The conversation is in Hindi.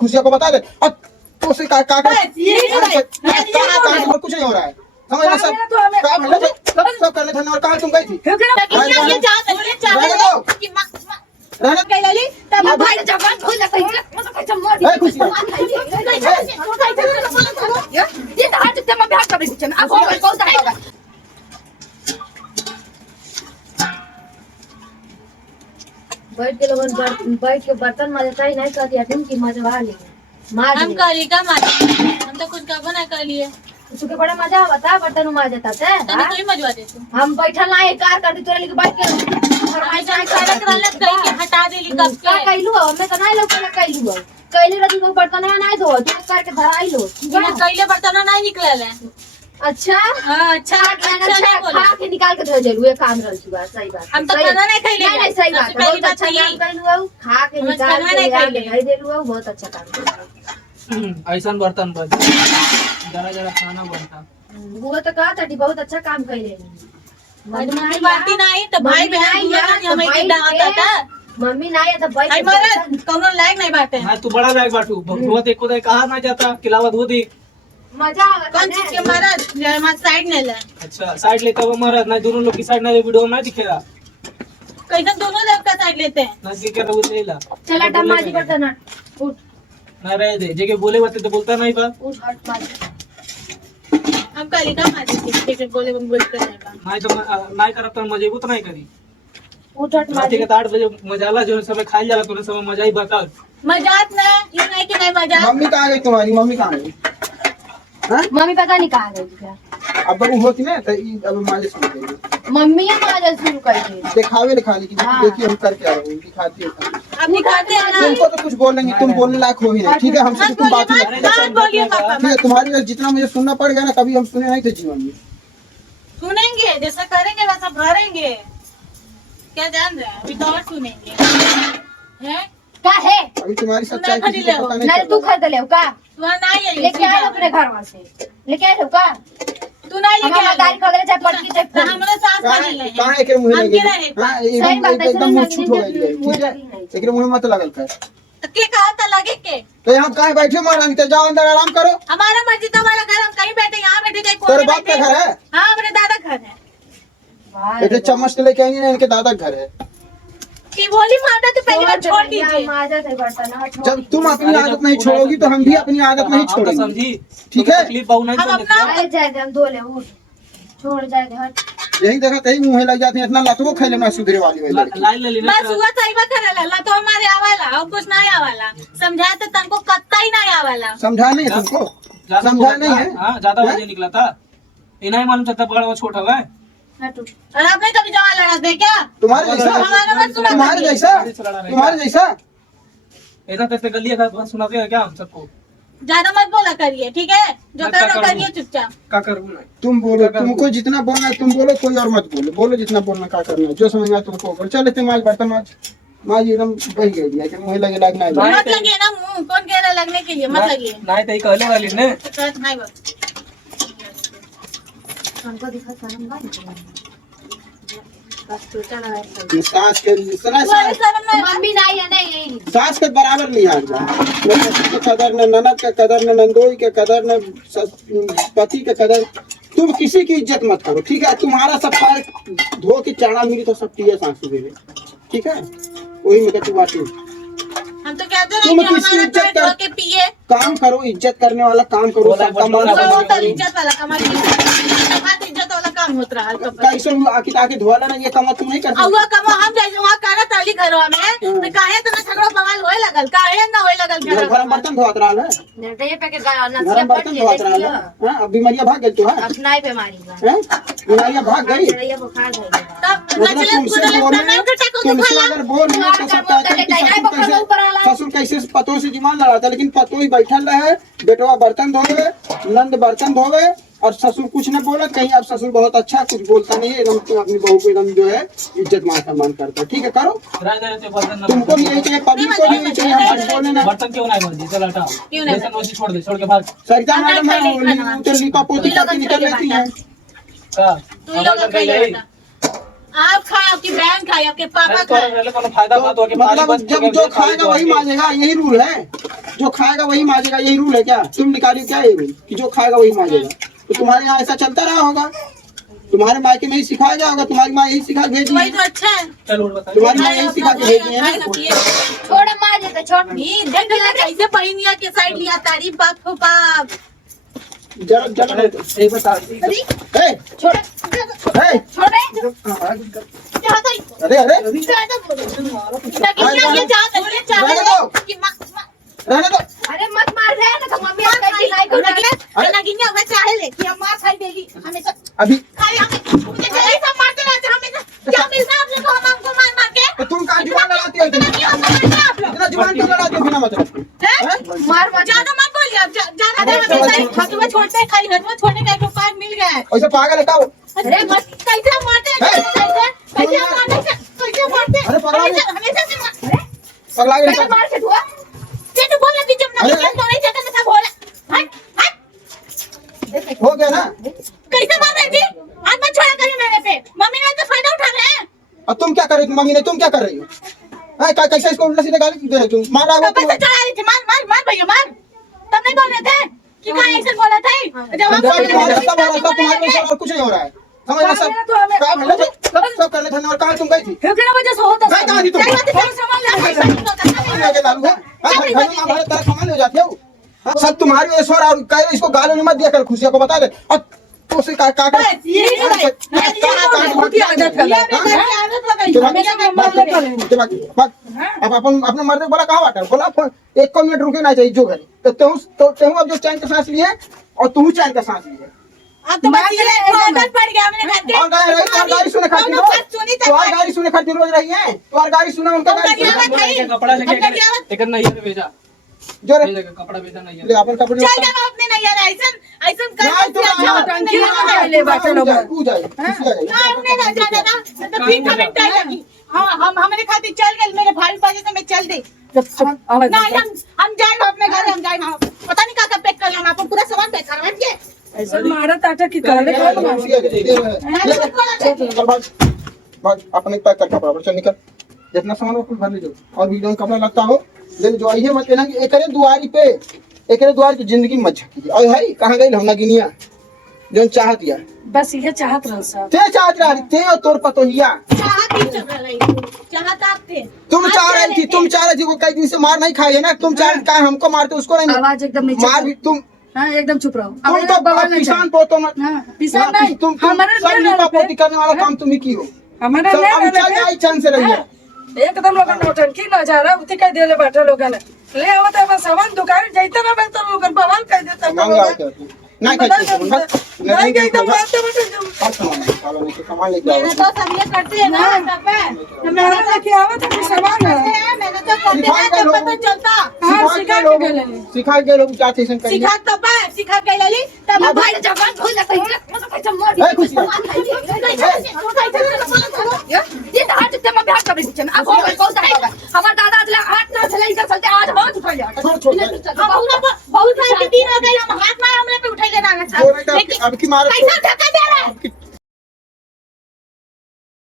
खुशिया को बता दे। अब तो उसे कुछ नहीं हो रहा है, समझ ना सब सब कर ले धन्यवाद। कहाँ तुम गई थी? बैठ के बर्तन मजता ही नहीं कहती तुम की मजवा ले मार हम करी का मार हम तो कुछ का बना कर लिए तुके बड़ा मजा बता बर्तन माजता थे तने कोई मजवा दे तू हम बैठल ना एक कार कर दी तोरे लेके बैठ के फरमाइश ऐसा करक रहलत कहीं के हटा देली कब का के कहलू हमें तो नहीं लोग कहलू कहले रही तो बर्तन नहीं धो तू करके धराई लो बिना कइले बर्तन नहीं निकलल है। अच्छा हां अच्छा नहीं बोला खा के निकाल के धो देलू ये काम रहल छी बात सही बात हम तो खाना नहीं खइले नहीं सही बात बहुत अच्छा काम कहलू खा के निकाल के धो देलू बहुत अच्छा काम ऐसा बर्तन बज जरा जरा खाना बनता वो तो कहा था बहुत अच्छा काम कइले मम्मी बाती नहीं तो भाई बहन हमें के डांटा था मम्मी नहीं तो भाई आई मारे कोनो लायक नहीं बाटे हां तू बड़ा बैग बाटू भगवत एको दे कहा ना जाता किलावत होती मजा आवत कौन चीज के मारा हमारा साइड नहीं ले। अच्छा साइड लेता हुआ महाराज ना दोनों लोग की साइड ना वीडियो में नहीं दिखेगा कैसे दोनों लोग का साइड लेते हैं ना के कर वो लेला चला टमाटी बर्तन उठ ना रह दे जगह बोले बात तो बोलता नहीं बा उठ हट मार हम करी का मार देते ठीक बोले हम बोलते रहेगा नहीं तो नहीं करब तो मजेबूत नहीं करी उठ हट मार रात के 8 बजे मजाला जो समय खाई जाला तो समय मजा ही बता मजाक ना ये नहीं कि नहीं मजाक। मम्मी कहाँ गई तुम्हारी? मम्मी कहाँ गई? हाँ? मम्मी पता नहीं कहाँ गई क्या अब वो होती ना तो अब मालिश नहीं करेगी। मम्मी है माजल शुरू कर दी दिखावे लिखा ली कि हाँ। देखिए हम कर क्या रहे हैं, दिखाती है खाली। अब निकालते हैं ना तुमको तो कुछ बोलेंगे, तुम बोलने लायक हो ही नहीं, ठीक है? हमसे तो तुम बात ही नहीं मत बोलिए पापा ठीक है? तुम्हारी जितना मुझे सुनना पड़ गया ना, कभी हम सुने नहीं थे जीवन में। सुनेंगे जैसा करेंगे वैसा भरेंगे क्या जान रहे हैं अभी तो और सुनेंगे हैं का है अभी तुम्हारी सच्चाई किसी को पता नहीं नहीं चल तू रहा है। खरीद ले का वहाँ नहीं है लेके आ अपने घर वहां से लेके आ का तू नहीं लेके हमारा गाड़ी खरीद ले चाहे पटकी चाहे तो हमारे साथ कहाँ खरीद ले है? कहाँ है के मुंह हम लगे? गिरा है हाँ, सही बात है, एकदम मुंह इसलिए छूट हो गई है, ठीक है? लेकिन मुंह मत लगल कर। तो के कहा था लगे के तो यहाँ कहाँ बैठे हो महारानी? तो जाओ अंदर आराम करो। हमारा मर्जी तो हमारा घर हम कहीं बैठे यहाँ बैठे चाहे तेरे कोने बाप का बैठे घर है? हाँ हमारे दादा घर है बेटे चम्मच तो लेके आएंगे ना, इनके दादा का घर है। कि बोली मारना तो पहली बार छोड़ दीजिए माजा से बर्तन जब तुम अपनी आदत नहीं छोड़ोगी तो हम भी अपनी आदत नहीं छोड़ेंगे, समझी ठीक है? तकलीफ बहु नहीं हम समझ अपना अरे जाए दे हम धो ले उठ छोड़ जाए दे हट यही देखा तही मुँह लग जाती है, इतना लतवो खेले ना सुधरे वाली वही लड़की। लाइन ले लेना बस हुआ सही बात करेला तो हमारे आवाला और कुछ नहीं आवाला समझा तो तुमको कत्ता ही नहीं आवाला समझा नहीं है तुमको? ज्यादा समझा नहीं है? हां ज्यादा वजन निकला था ये नहीं मालूम चलता बड़ा वो छोटा है हट उठ और आपने कभी जमा लड़ा दे क्या तुम्हारे जैसा? हमारा मत सुना तुम्हारे जैसा? तुम्हारे जैसा? ऐसा तैसे गलिया का सुनाते हैं क्या हम सबको ज्यादा मत बोला करिए ठीक है जो मैं कर क्या रहे हो करूं? करिए चुपचाप का करूं मैं तुम बोलो, तुमको जितना बोलना है तुम बोलो, कोई और मत बोलो। बोलो जितना बोलना क्या करना है, जो समझना है तुमको बोलो। चल इतने माज बर्तन माज माज एकदम बही गई है कि मुँह लगे लगना है। नहीं, मत लगिए ना मुंह कौन कह रहा लगने के लिए मत लगिए नहीं तो कहले वाली ने नहीं बस हमको दिखा शर्म बात बस तो चला सास के सुना तुम्हारे शर्म नहीं मम्मी नहीं है नहीं यही सास के बराबर नहीं आज न ससुर के कदर, न ननद के कदर, न नंदोई के कदर, न पति के कदर। तुम किसी की इज्जत मत करो, ठीक है? तुम्हारा सब पैर धो के चढ़ा मिली तो सब टीए सांस दे, ठीक है? वही में तू बात हम तो कहते हैं तुम कि किसकी हमारा इज्जत पेट कर- धो के पिए काम करो, इज्जत करने वाला काम करो, बोला, सबका बोला, मान बोला, सम्मान वो तो करो। इज्जत वाला कमाल इज्जत वाला काम होता रहा तो कैसे आके ताके धोला ना, ये काम तुम नहीं कर सकते। हुआ कमा हम जाए वहाँ करा तली घरों में तो काहे तना झगड़ा बवाल होए लगल काहे ना होए लगल घर झगड़ा में बर्तन धोत रहा है, निर्दय पे के घर नसिया में पट बर्तन के धोत रहा देखिए है। हाँ, अब बीमारियां भाग गई तो है, अपना ही बीमारी बा हैं? बीमारियां भाग गई। चिड़ैया बुखार धइले बा तब मतलब नचले तुमसे कूदले बोले, तमाम के टको तुमसे दुखाला अगर बोल रहे तो सब कहते हैं कि ससुर कैसे पतों से जीवन लड़ाता, लेकिन पतो ही बैठल रहे, बेटवा बर्तन धोवे, नंद बर्तन धोवे और ससुर कुछ न बोला। कहीं अब ससुर बहुत अच्छा कुछ बोलता नहीं है, एकदम अपनी बहू को एकदम जो है इज्जत मान सम्मान करता है, ठीक है? करो, राय दे रहे बर्तन तुमको भी यही चाहिए, पब्लिक को भी यही चाहिए। हम कुछ बोले ना, बर्तन क्यों नहीं बोलती चल हटा क्यों नहीं ऐसा नोची छोड़ दे छोड़ के भाग सरिता हम मैडम नहीं है, तो लिपा पोती करके निकल लेती है। का तू ही लोग हमारे घर खाइए गई बेटा आप खाओ कि बहन खाए आपके पापा तो खाए? रहने का फायदा बात हो कि पानी मतलब बच जब जो खाएगा वही मांगेगा, यही रूल है। जो खाएगा वही मांगेगा, यही रूल है क्या? तुम निकालियो क्या ये रूल कि जो खाएगा वही मांगेगा? तो तुम्हारे यहाँ ऐसा चलता रहा होगा, तुम्हारे मायके में ही सिखाया गया होगा, तुम्हारी माँ यही सिखा के भेजी वही है, तो अच्छा है। चलो और बता तुम्हारी माँ यही सिखा के भेजी है। छोड़ मार देते छोड़ नहीं देख ले कैसे पहिनिया के साइड लिया तारीफ बाप हो बाप। जरा जरा एक बता ए, छोड़ ए, छोड़ क्या तो अरे अरे ज्यादा बोलो ये जा रहने दो। कि रहने दो। अरे मत मार रहे ना तो मम्मी मार कैसी नहीं को खाई ना गिनिया मैं चाहे ले कि हम मार खाई देगी हमेशा अभी खाई हम मुझे यही सब मारते रहते हमेशा क्या मिलता आप लोग को हमको मार मार के तो तुम कहाँ जुबान लड़ाती हो? इतना जुबान क्यों लड़ाती हो बिना मतलब? मार मत ज्यादा मत बोलिए आप ज्यादा हमेशा छोड़ते खाई घर में छोड़ने का एक पास मिल गया है। ऐसे पागल है क्या वो? अरे मत कैसे मारते हैं कैसे मारते अरे पगला भी- हमेशा से मार पगला गया कैसे मार के हुआ ये तो बोल रही जब ना अरे, तो नहीं जाता मैं सब बोला हट हट हो गया ना? कैसे मार रही थी आज मत छोड़ा करी मेरे पे मम्मी ने तो फायदा उठा रहे हैं। अब तुम क्या कर रही हो? मम्मी ने तुम क्या कर रही हो? कैसे इसको उल्टा सीधा गाली क्यों दे रही हो तुम? मारा हुआ कब से चढ़ा रही थी मार मार मार भैया मार तब नहीं बोल रहे थे कि कहाँ ऐसे बोला था जब हम तुम्हारे में और कुछ नहीं हो रहा है, समझ लो सब सब कर लेते हैं। और कहाँ तुम गई थी? फिर वजह से होता मैं कहाँ थी तुम? लेके दारू है? तेरा सामान ले जाते हो? सब तुम्हारी ऐश्वर्य और कहे इसको गाली मत दिया कर, खुशियों को बता दे। और तो उसे का अब अपन अपने मर्द बोला कहाँ बाटा बोला 1 मिनट रुके ना चाहिए जो घर तो तेहू अब जो चैन का सांस लिए और तू चैन का सांस लिए अब तो बस ये आदत पड़ गया मैंने घर के और गाड़ी सुने खाती तो और गाड़ी सुने खाती रोज रही है तो और गाड़ी सुने उनका गाड़ी कपड़ा लेके एक नहीं है भेजा जो रे भेजा कपड़ा भेजा नहीं ले है अपन कपड़े चल जाओ अपने नहीं यार ऐसा कर ले बाटे लोग तू जाए ना उन्हें ना जाना था तो फिर कमेंट आई लगी हम हमारे खातिर चल गए मेरे भाई पाजे से मैं चल दी ना हम जाएंगे अपने घर हम जाएंगे पता नहीं क्या पैक कर लेना आपको पूरा सामान पैक करवा के ऐसा मारा टाटा की कर अपने पैक कर कपड़ा चल निकल जितना सामान हो कुछ भर लीजिए और भी जो कपड़ा लगता हो ले जो आई है मत लेना कि एकरे दुआरी पे एकरे दुआर की जिंदगी मत झकिए और है कहां गई हमना गिनिया जो चाहत या बस ये चाहत रह सब ते चाहत रही ते और तोर पतोहिया चाहत आप थे तुम चाह रही थी वो कई दिन से मार नहीं खाई है ना तुम चाह रही का हमको मारते उसको नहीं आवाज एकदम नीचे मार भी तुम हाँ एकदम चुप रहो तुम तो बवाल नहीं किसान पोतो मत हाँ, किसान नहीं तुम हमारे सब लीपा पोती करने वाला काम तुम ही की हो हमारे सब अब चल जाए चैन से रहिए एकदम लोग नौटंकी न जा रहा उठी कह देले बैठे लोग ने ले आवत है बस सामान दुकान जाइते ना बैठे लोग बवाल कह देता मांगा क्या नहीं खाई नहीं गई तो मारते बैठे सामान लेके आओ मैंने तो सब ये करते हैं ना सब पे मेरा लेके आवत है सामान है मैंने तो करते हैं जब पता चलता हाँ सिखा के गए सिखा के लोग चाहते हैं कहीं सिखा तो बा सिखा के लली तब अब भाई जवान भूल जाता है मतलब कैसे मार ए खुश ये तो हाथ से मैं बिहार कर रही थी अब हो गई बहुत है हमारा दादा अगला हाथ ना चले इधर चलते आज बहुत उठा लिया बहुत साल के दिन हो गए हम हाथ में हमरे पे उठाई लेना अब की मार पैसा धक्का